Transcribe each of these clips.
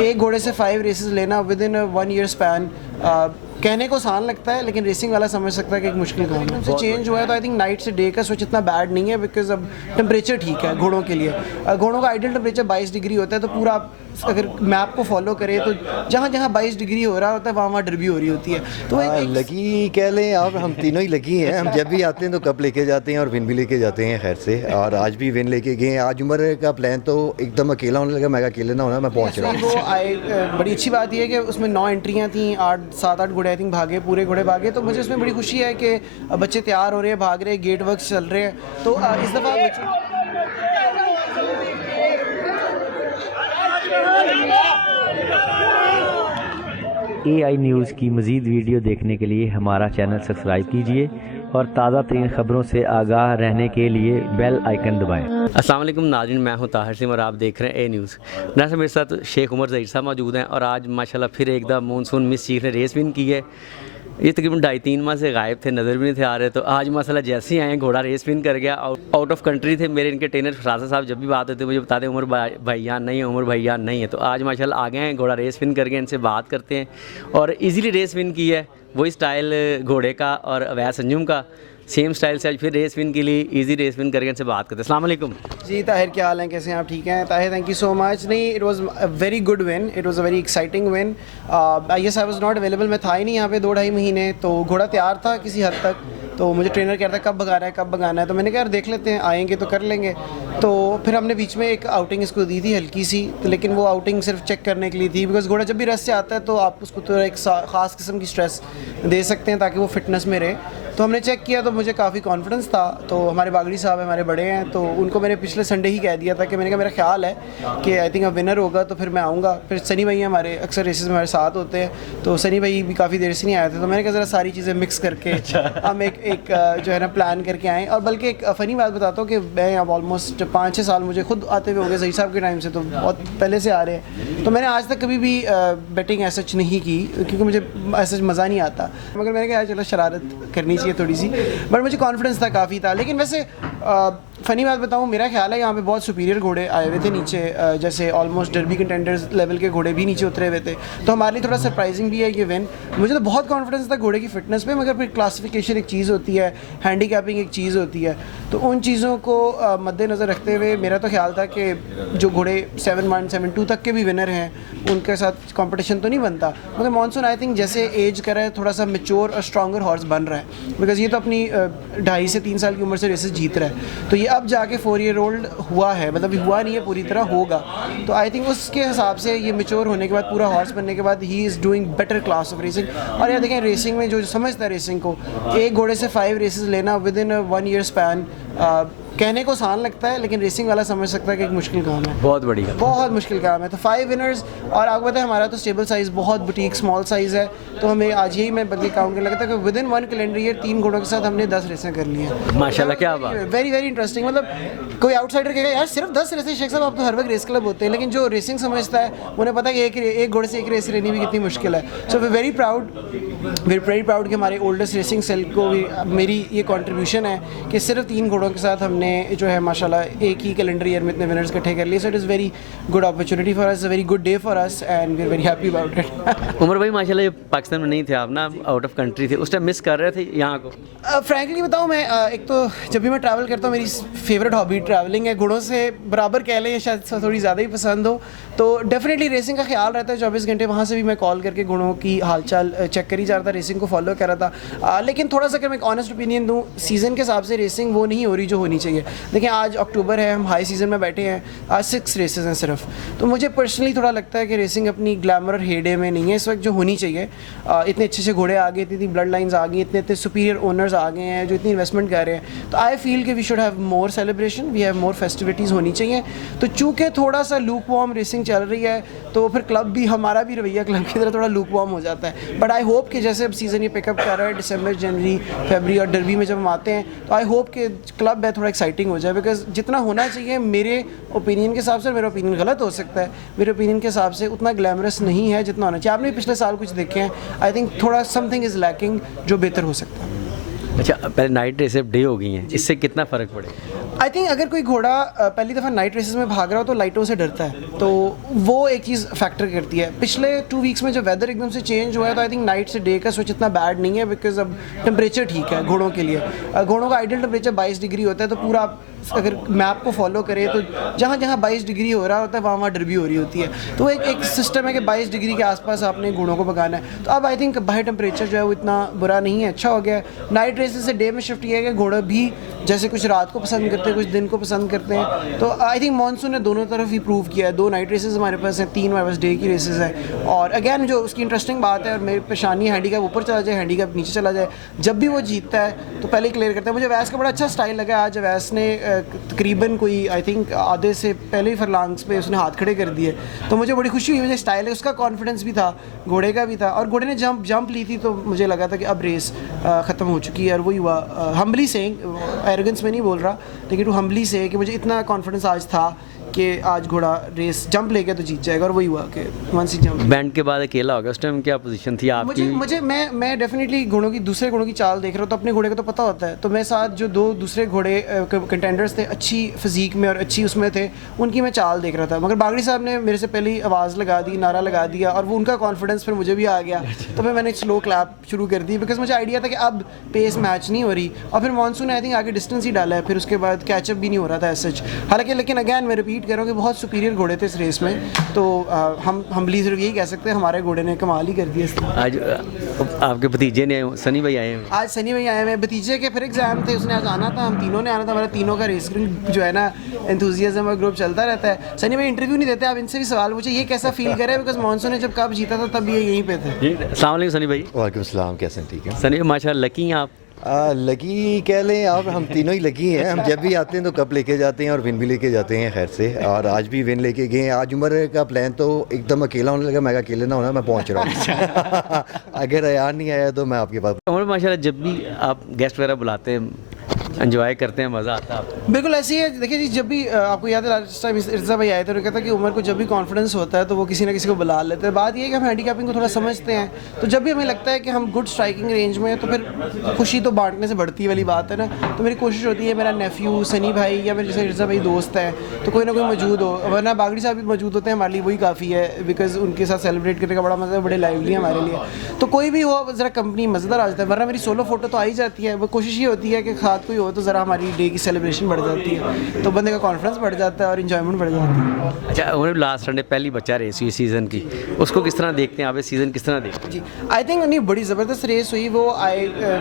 एक घोड़े से 5 रेसेस लेना विद इन 1 ईयर स्पैन कहने को आसान लगता है, लेकिन रेसिंग वाला समझ सकता है कि एक मुश्किल काम है। तो चेंज हुआ है तो आई थिंक नाइट से डे का स्विच इतना बैड नहीं है, बिकॉज अब टेम्परेचर ठीक है घोड़ों के लिए। घोड़ों का आइडियल टेम्परेचर 22 डिग्री होता है, तो पूरा अगर मैप को फॉलो करें तो जहाँ जहाँ 22 डिग्री हो रहा होता है वहाँ डर भी हो रही होती है। तो लकी कह लें आप, हम तीनों ही लकी हैं। हम जब भी आते हैं तो कप लेके जाते हैं और विन भी लेके जाते हैं खैर से, और आज भी विन लेके गए। आज उम्र का प्लान तो एकदम अकेला होने लगा, मैं अकेले ना होना, मैं पहुँच रहा हूँ। वो बड़ी अच्छी बात यह है कि उसमें 9 एंट्रियाँ थी, 7-8 घोड़े आई थिंक भागे, पूरे घोड़े भागे। तो मुझे उसमें बड़ी खुशी है कि बच्चे तैयार हो रहे हैं, भाग रहे हैं, गेट वर्क चल रहे हैं। तो इस दफ़ा AI न्यूज़ की मज़ीद वीडियो देखने के लिए हमारा चैनल सब्सक्राइब कीजिए और ताज़ा तरीन ख़बरों से आगाह रहने के लिए बेल आइकन दबाएं। अस्सलाम वालेकुम नाज़रीन, मैं हूं ताहिर सिंह और आप देख रहे हैं A न्यूज़। मेरे साथ शेख उमर ज़हीर साहब मौजूद हैं और आज माशाल्लाह फिर एक दफ़ा मानसून मिस चीफ ने रेस विन की है। ये तकरीबन 2.5-3 माह से गायब थे, नज़र भी नहीं थे आ रहे। तो आज माशाल्लाह जैसे ही आए घोड़ा रेस विन कर गया। आउट ऑफ कंट्री थे मेरे इनके ट्रेनर फराजा साहब, जब भी बात होती है मुझे बताते हैं उमर भैयान नहीं है, उमर भैयान नहीं है। तो आज माशाल्लाह आ गए हैं, घोड़ा रेस विन कर गए, इनसे बात करते हैं। और ईज़िली रेस विन की है, वही स्टाइल घोड़े का और अवैस अंजुम का सेम स्टाइल से आज फिर रेस विन के लिए इजी रेस विन करके इनसे बात करते हैं। अस्सलाम वालेकुम जी ताहिर, क्या हाल है, कैसे हैं आप? ठीक हैं Tahir, thank you so much. नहीं, it was a very good win, it was a very exciting win. I guess I was not available, मैं था ही नहीं यहाँ पे 2-2.5 महीने। तो घोड़ा तैयार था किसी हद तक, तो मुझे ट्रेनर कहता है कब भगाना है, कब भगाना है। तो मैंने कहा यार देख लेते हैं, आएंगे तो कर लेंगे। तो फिर हमने बीच में एक आउटिंग इसको दी थी हल्की सी, तो लेकिन वो आउटिंग सिर्फ चेक करने के लिए थी, बिकॉज घोड़ा जब भी रस से आता है तो आप उसको तो एक ख़ास किस्म की स्ट्रेस दे सकते हैं ताकि वो फिटनेस में रहे। तो हमने चेक किया तो मुझे काफ़ी कॉन्फिडेंस था। तो हमारे बागड़ी साहब हैं, हमारे बड़े हैं, तो उनको मैंने पिछले संडे ही कह दिया था कि मैंने कहा मेरा ख्याल है कि आई थिंक अब विनर होगा, तो फिर मैं आऊँगा। फिर सनी भाई हमारे अक्सर रेसेस में हमारे साथ होते हैं, तो सनी भाई भी काफ़ी देर से नहीं आए थे। तो मैंने कहा ज़रा सारी चीज़ें मिक्स करके हम एक जो है ना प्लान करके आएँ। और बल्कि एक फ़नी बात बताता हूँ कि मैं अब ऑलमोस्ट 5-6 साल मुझे खुद आते हुए हो गए, ज़हीर साहब के टाइम से, तो बहुत पहले से आ रहे हैं। तो मैंने आज तक कभी भी बैटिंग ऐसा नहीं की, क्योंकि मुझे ऐसा मज़ा नहीं आता। मगर मैंने कहा चलो शरारत करनी चाहिए थोड़ी सी, बट मुझे कॉन्फिडेंस था काफ़ी था। लेकिन वैसे फ़नी बात बताऊँ, मेरा ख्याल है यहाँ पे बहुत सुपीरियर घोड़े आए हुए थे नीचे, जैसे ऑलमोस्ट डर्बी कंटेंडर्स लेवल के घोड़े भी नीचे उतरे हुए थे। तो हमारे लिए थोड़ा सरप्राइजिंग भी है ये विन। मुझे तो बहुत कॉन्फिडेंस था घोड़े की फ़िटनेस पे, मगर फिर क्लासिफिकेशन एक चीज़ होती है, हैंडीकैपिंग एक चीज़ होती है। तो उन चीज़ों को मद्देनज़र रखते हुए मेरा तो ख्याल था कि जो घोड़े 7-1, 7-2 तक के भी विनर हैं उनके साथ कॉम्पिटिशन तो नहीं बनता। मगर मानसून आई थिंक जैसे एज कर रहा है, थोड़ा सा मेच्योर और स्ट्रॉन्गर हॉर्स बन रहा है, बिकॉज ये तो अपनी 2.5 से 3 साल की उम्र से रेसेस जीत रहा है। तो ये अब जाके 4 ईयर ओल्ड हुआ है, मतलब हुआ नहीं है पूरी तरह, होगा। तो आई थिंक उसके हिसाब से ये मेच्योर होने के बाद, पूरा हॉर्स बनने के बाद, he is doing better class of racing. और यार देखें, रेसिंग में जो समझता है रेसिंग को, एक घोड़े से 5 रेसेस लेना विद इन 1 ईयर स्पैन कहने को आसान लगता है, लेकिन रेसिंग वाला समझ सकता है कि एक मुश्किल काम है, बहुत बढ़िया, बहुत मुश्किल काम है। तो 5 विनर्स, और आपको पता है हमारा तो स्टेबल साइज़ बहुत बुटीक स्मॉल साइज़ है। तो हमें आज यही मैं बदली काउंट करने लगता है कि विद इन 1 कैलेंडर ईयर 3 घोड़ों के साथ हमने 10 रेसें कर ली हैं। माशाल्लाह, क्या बात, वेरी वेरी इंटरेस्टिंग। मतलब कोई आउटसाइडर कहेगा यार सिर्फ 10 रेसें, शेख साहब आप तो हर वक्त रेस क्लब होते हैं, लेकिन जो रेसिंग समझता है उन्हें पता है कि एक घोड़े से एक रेस लेनी भी कितनी मुश्किल है। सो वी वेरी प्राउड कि हमारे ओल्डेस्ट रेसिंग सेल को भी मेरी ये कॉन्ट्रीब्यूशन है कि सिर्फ 3 घोड़ों के साथ हमने जो है माशाल्लाह एक ही कैलेंडर ईयर में इतने विनर्स इकट्ठे कर लिए। So it is very good opportunity for us, a very good day for us, and we are very happy about it. Umar भाई माशाल्लाह ये पाकिस्तान में नहीं थे आप ना, आउट ऑफ कंट्री थे, उस टाइम मिस कर रहे थे यहाँ को? फ्रैंकली बताऊँ मैं, एक तो जब भी मैं ट्रैवल करता हूँ, मेरी फेवरेट हॉबी ट्रैवलिंग है। घोड़ों से बराबर कह लें, शायद थोड़ी ज़्यादा ही पसंद हो, तो डेफिनेटली रेसिंग का ख्याल रहता है 24 घंटे। वहाँ से भी मैं कॉल करके घोड़ों की हालचाल चेक करी जा रहा था, रेसिंग को फॉलो कर रहा था। लेकिन थोड़ा सा अगर मैं एक ऑनेस्ट ओपिनियन दूँ, सीज़न के हिसाब से रेसिंग वो नहीं हो रही जो होनी चाहिए। देखिए आज अक्टूबर है, हम हाई सीज़न में बैठे हैं, आज 6 रेसेस हैं सिर्फ। तो मुझे पर्सनली थोड़ा लगता है कि रेसिंग अपनी ग्लैमर और हेडे में नहीं है इस वक्त जो होनी चाहिए। इतने अच्छे घोड़े आ गए, इतनी ब्लड लाइन्स आ गई, इतने सुपीरियर ओनर्स आ गए हैं जो इतनी इन्वेस्टमेंट कर रहे हैं। तो आई फील कि we should have more celebration, we have more festivities होनी चाहिए। तो चूँकि थोड़ा सा लूक वार्म रेसिंग चल रही है, तो फिर क्लब भी, हमारा भी रवैया क्लब की तरह थोड़ा लूक वार्म हो जाता है। बट आई होप कि जैसे अब सीज़न ये पिकअप कर रहा है, दिसंबर, जनवरी, फरवरी और डर्बी में जब हम आते हैं, तो आई होप कि क्लब है थोड़ा एक्साइटिंग हो जाए, बिकॉज जितना होना चाहिए मेरे ओपिनियन के हिसाब से, मेरा ओपिनियन गलत हो सकता है, मेरे ओपिनियन के हिसाब से उतना ग्लैमरस नहीं है जितना होना चाहिए। आपने पिछले साल कुछ देखे हैं, आई थिंक थोड़ा समथिंग इज़ लैकिंग जो बेहतर हो सकता है। अच्छा, पहले नाइट रेस अब डे हो गई हैं, इससे कितना फ़र्क पड़ेगा? आई थिंक अगर कोई घोड़ा पहली दफ़ा नाइट रेसेस में भाग रहा हो तो लाइटों से डरता है, तो वो एक चीज़ फैक्टर करती है। पिछले 2 वीक्स में जब वेदर एकदम से चेंज हुआ है तो आई थिंक नाइट से डे का स्विच इतना बैड नहीं है, बिकॉज अब टेम्परेचर ठीक है घोड़ों के लिए। घोड़ों का आइडियल टेम्परेचर 22 डिग्री होता है, तो पूरा अगर मैप को फॉलो करें तो जहाँ जहाँ 22 डिग्री हो रहा होता है वहाँ वहाँ डर भी हो रही होती है। तो एक सिस्टम है कि 22 डिग्री के आसपास आपने घोड़ों को भगाना है। तो अब आई थिंक बाहर टेम्परेचर जो है वो इतना बुरा नहीं है, अच्छा हो गया है। नाइट रेसेस से डे में शिफ्ट किया है कि घोड़ा भी जैसे कुछ रात को पसंद करते हैं, कुछ दिन को पसंद करते हैं। तो आई थिंक मानसून ने दोनों तरफ ही प्रूव किया है। 2 नाइट रेसेस हमारे पास हैं, 3 हमारे पास डे की रेसेस हैं। और अगैन जो उसकी इंटरेस्टिंग बात है, और मेरी परेशानी है हैंडीकैप ऊपर चला जाए, हैंडीकैप नीचे चला जाए, जब भी वो जीतता है तो पहले ही क्लियर करता है। मुझे अवैस का बड़ा अच्छा स्टाइल लगा आज। अवैस ने तकरीबन कोई आई थिंक आधे से पहले ही फरलांग्स पे उसने हाथ खड़े कर दिए, तो मुझे बड़ी खुशी हुई। मुझे स्टाइल है, उसका कॉन्फिडेंस भी था, घोड़े का भी था, और घोड़े ने जंप ली थी, तो मुझे लगा था कि अब रेस ख़त्म हो चुकी है। और वही हुआ, हम्बली सेइंग, एरोगेंस में नहीं बोल रहा, लेकिन टू हम्बली से कि मुझे इतना कॉन्फिडेंस आज था कि आज घोड़ा रेस जंप लेके तो जीत जाएगा, और वही हुआ कि वंस ही जंप। बैंड के बाद अकेला हो गया, उस टाइम क्या पोजीशन थी आपकी? मुझे मैं डेफिनेटली दूसरे घोड़ों की चाल देख रहा हूँ, तो अपने घोड़े का तो पता होता है। तो मेरे साथ जो 2 दूसरे घोड़े कंटेंडर्स थे, अच्छी फिजीक में और अच्छी उसमें थे, उनकी मैं चाल देख रहा था। मगर बागड़ी साहब ने मेरे से पहले ही आवाज़ लगा दी, नारा लगा दिया, और वो उनका कॉन्फिडेंस फिर मुझे भी आ गया। तो फिर मैंने स्लो क्लैप शुरू कर दी, बिकॉज मुझे आइडिया था कि अब पेस मैच नहीं हो रही। और फिर मानसून ने आई थिंक आगे डिस्टेंस ही डाला है, फिर उसके बाद कैचअप भी नहीं हो रहा था सच। हालांकि लेकिन अगैन मैं रिपीट कर रहा हूँ कि बहुत सुपीरियर घोड़े थे इस रेस में, तो हम हम्बली सिर्फ यही कह सकते हैं हमारे घोड़े ने कमाल ही कर दिया। आज आपके भतीजे ने, सनी भाई आए हैं? आज सनी भाई आए हैं, भतीजे के फिर एग्जाम थे, उसने आज आना था, हम तीनों ने आना था। हमारा तीनों का रेसिंग जो है ना, एंथुजियाज्म और ग्रुप चलता रहता है। सनी भाई इंटरव्यू नहीं देते, आप इनसे भी सवाल पूछे ये कैसा फील करे, बिकॉज मानसून ने जब कप जीता था तब ये यहीं पे थे। अस्सलाम वालेकुम सनी भाई। वालेकुम सलाम, कैसे हैं? ठीक है। सनी भाई माशाल्लाह लकी हैं आप। लगी कह लें आप, हम तीनों ही लगी हैं। हम जब भी आते हैं तो कप लेके जाते हैं और विन भी लेके जाते हैं खैर से, और आज भी विन लेके गए हैं। आज उम्र का प्लान तो एकदम अकेला होने लगा, मैं अकेले ना होना, मैं पहुंच रहा हूँ। अगर यार नहीं आया तो मैं आपके पास। और माशाल्लाह जब भी आप गेस्ट वगैरह बुलाते हैं, एंजॉय करते हैं, मज़ा आता है आपको? बिल्कुल ऐसे ही है। देखिए जी, जब भी आपको याद है लास्ट टाइम इर्जा भाई आए थे, उन्होंने कहा था कि उमर को जब भी कॉन्फिडेंस होता है तो वो किसी ना किसी को बुला लेते हैं। बात ये है कि हम हैंडीकैपिंग को थोड़ा समझते हैं, तो जब भी हमें लगता है कि हम गुड स्ट्राइकिंग रेंज में, तो फिर खुशी तो बांटने से बढ़ती वाली बात है ना। तो मेरी कोशिश होती है मेरा नेफ्यू सनी भाई या मेरे जैसे इर्जा भाई दोस्त हैं तो कोई ना कोई मौजूद हो, वरना बागड़ी साहब भी मौजूद होते हैं हमारे लिए, वही काफ़ी है, बिकॉज उनके साथ सेलिब्रेट करने का बड़ा मज़ा है, बड़े लाइवली है हमारे लिए। तो कोई भी हो ज़रा कंपनी मज़ेदार आ जाता है, वरना मेरी सोलो फोटो तो आ ही जाती है। वो कोशिश ये होती है कि साथ कोई हो तो ज़रा हमारी डे की सेलिब्रेशन बढ़ जाती है, तो बंदे का कॉन्फिडेंस बढ़ जाता है और इन्जॉयमेंट बढ़ जाती है। अच्छा, उन्हें लास्ट संडे पहली बच्चा रेस हुई सीज़न की, उसको किस तरह देखते हैं आप? सीज़न किस तरह देखते हैं? जी, आई थिंक नहीं, बड़ी ज़बरदस्त रेस हुई वो।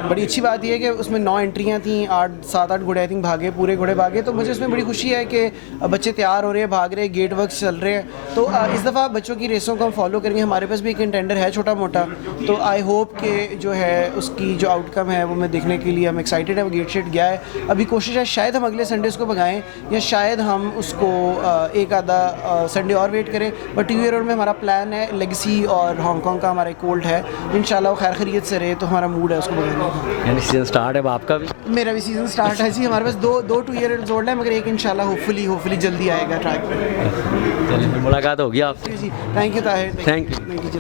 बड़ी अच्छी बात यह है कि उसमें 9 एंट्रियाँ थी, 7-8 घोड़े आई थिंक भागे, पूरे घोड़े भागे। तो मुझे उसमें बड़ी खुशी है कि बच्चे तैयार हो रहे हैं, भाग रहे हैं, गेट वर्क चल रहे हैं। तो इस दफ़ा बच्चों की रेसों को हम फॉलो करेंगे। हमारे पास भी एक कंटेंडर है छोटा मोटा, तो आई होप कि जो है उसकी जो आउटकम है वो मैं देखने के लिए हम एक्साइटेड है। वो गेट शेट गया है, अभी कोशिश है शायद हम अगले संडे उसको भगाएं, या शायद हम उसको एक आधा संडे और वेट करें। बट यूयर रोड में हमारा प्लान है, लेगेसी और हांगकॉन्ग का हमारा एक कोल्ट है, इंशाल्लाह वो खैर खैरियत से रहे, तो हमारा मूड है उसको भगाने का। यानी सीज़न स्टार्ट है अब आपका भी? मेरा भी सीज़न स्टार्ट है जी। हमारे पास दो 2 ईयर जोड़ है, मगर एक इंशाल्लाह होपफुली जल्दी आएगा ट्रैक पे। चलिए, मुलाकात होगी आपसे। जी, thank you Tahir, thank you.